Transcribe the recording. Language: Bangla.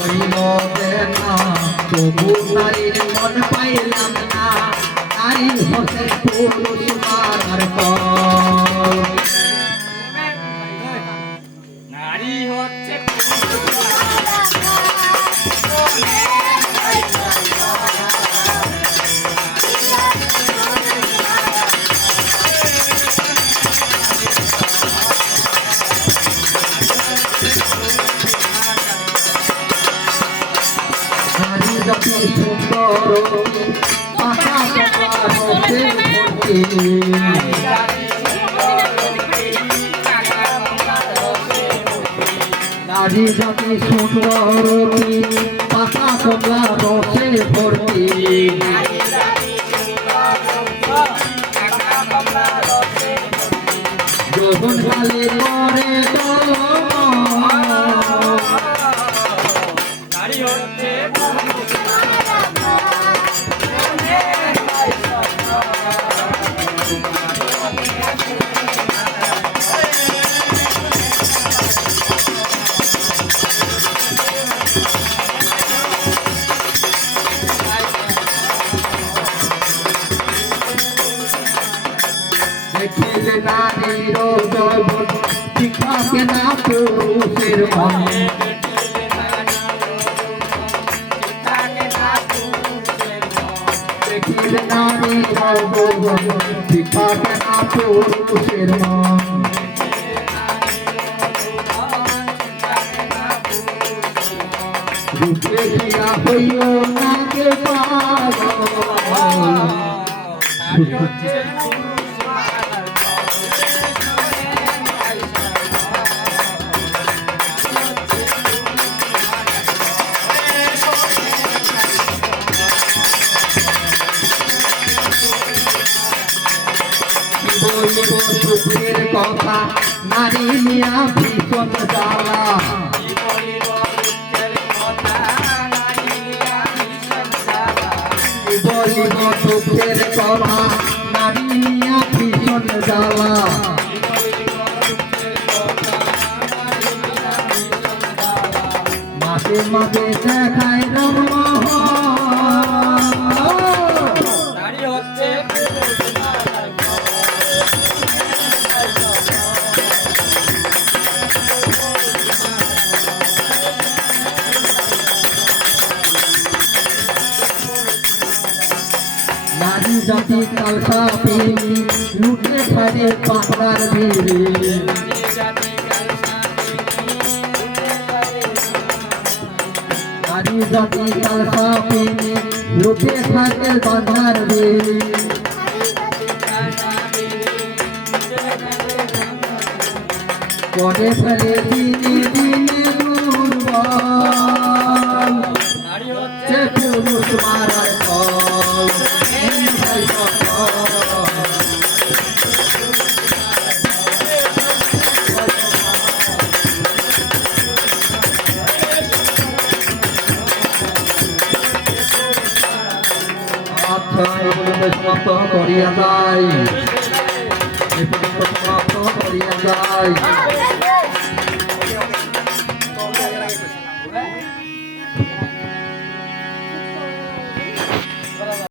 হইল যে না তবু নারীর মন পাইলাম না নারী হতে পুরুষ মারার পর নারী হচ্ছে নারী যতি সুন্দর পাকা পাকা হতে ভর্তি নারী যতি সুন্দর পাকা কমলা রসে ভর্তি যৌবন কালে করে নারী হচ্ছে দেখিলে নারীর যৌবন শিখাকে না পুরুষের মন দেখিলে নারীর যৌবন শিখাকে না পুরুষের মন রূপে দিয়া হইও না কে পাগল বলিব দুঃখের কথা নারী মিয়া ভীষণ জ্বালা বলিব দুঃখের কথা নারী মিয়া ভীষণ জ্বালা মাঝে মাঝে দেখায় রমোহন নারী হচ্ছে নারী জাতি কালকা পিনি লুটে খারে পাহাড় ভিড়ে নারী জাতি কালকা পিনি লুটে খারে পাহাড় ভিড়ে করে ফেলে দিনে দিনে দুর্বল নারী হচ্ছে সে পুরুষ মারার ফল সমাপ্ত করিয়া যায় সমাপ্ত করিয়া যায়।